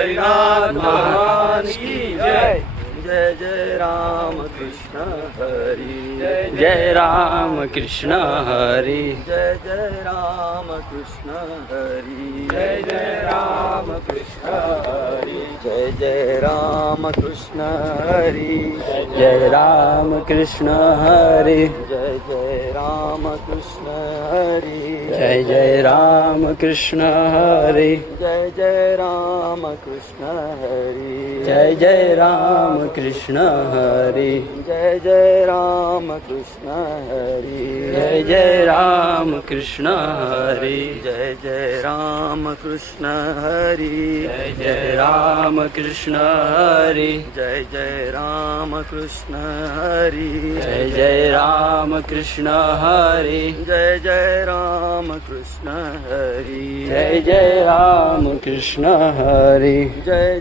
पंढरीनाथ महाराज की जय. जय जय राम कृष्ण हरी. जय राम कृष्ण हरी. जय जय राम कृष्ण हरी. जय जय राम कृष्ण हरी. जय जय राम कृष्ण हरी. जय राम कृष्ण हरी. जय जय राम कृष्ण हरी. जय जय राम कृष्ण हरी. जय जय राम कृष्ण हरी. जय जय राम कृष्ण हरी. जय जय राम कृष्ण हरी. जय जय राम कृष्ण हरी. जय जय राम कृष्ण हरी. जय जय राम कृष्ण हरी. जय जय राम कृष्ण हरी. जय जय राम कृष्ण हरी. जय जय राम कृष्ण हरी. जय जय राम कृष्ण हरी. जय